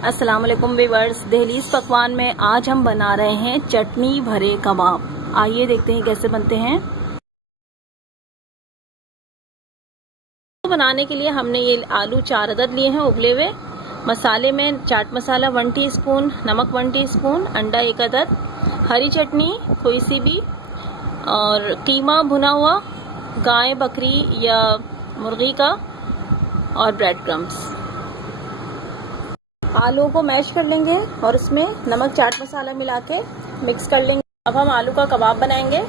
अस्सलाम वालेकुम व्यूअर्स। दहलीज पकवान में आज हम बना रहे हैं चटनी भरे कबाब। आइए देखते हैं कैसे बनते हैं। तो बनाने के लिए हमने ये आलू 4 अदद लिए हैं उबले हुए। मसाले में चाट मसाला 1 टीस्पून, नमक 1 टीस्पून, अंडा 1 अदद, हरी चटनी कोई सी भी, और कीमा भुना हुआ गाय बकरी या मुर्गी का, और ब्रेड क्रम्स। आलू को मैश कर लेंगे और इसमें नमक चाट मसाला मिला के मिक्स कर लेंगे। अब हम आलू का कबाब बनाएंगे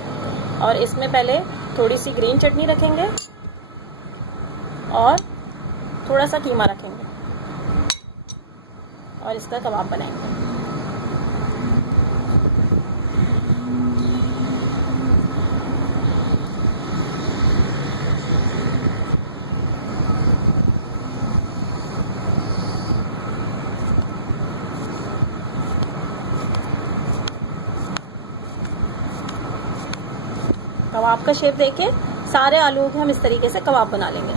और इसमें पहले थोड़ी सी ग्रीन चटनी रखेंगे और थोड़ा सा कीमा रखेंगे और इसका कबाब बनाएंगे। कबाब का शेप देके सारे आलूओं के हम इस तरीके से कबाब बना लेंगे।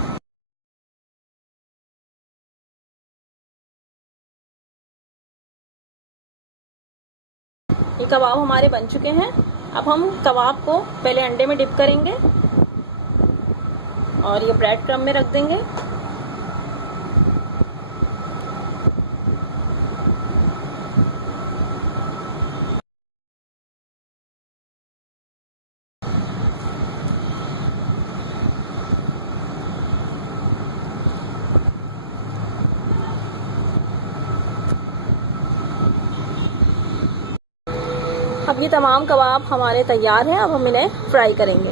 ये कबाब हमारे बन चुके हैं। अब हम कबाब को पहले अंडे में डिप करेंगे और ये ब्रेड क्रम्ब में रख देंगे। अब ये तमाम कबाब हमारे तैयार हैं। अब हम इन्हें फ्राई करेंगे।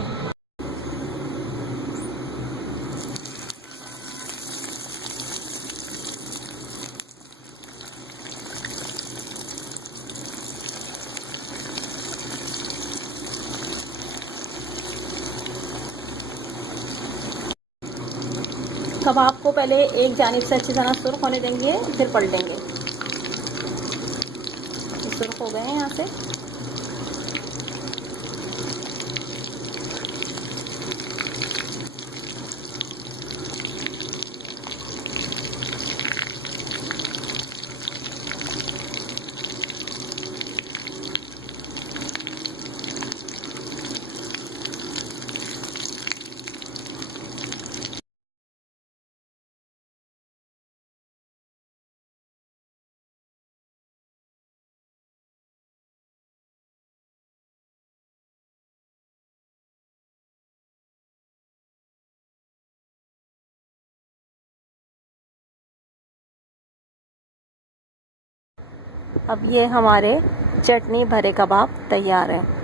कबाब को पहले एक जानिब से अच्छी तरह सुर्ख होने देंगे, फिर पलटेंगे। सुर्ख हो गए हैं यहाँ से। अब ये हमारे चटनी भरे कबाब तैयार हैं।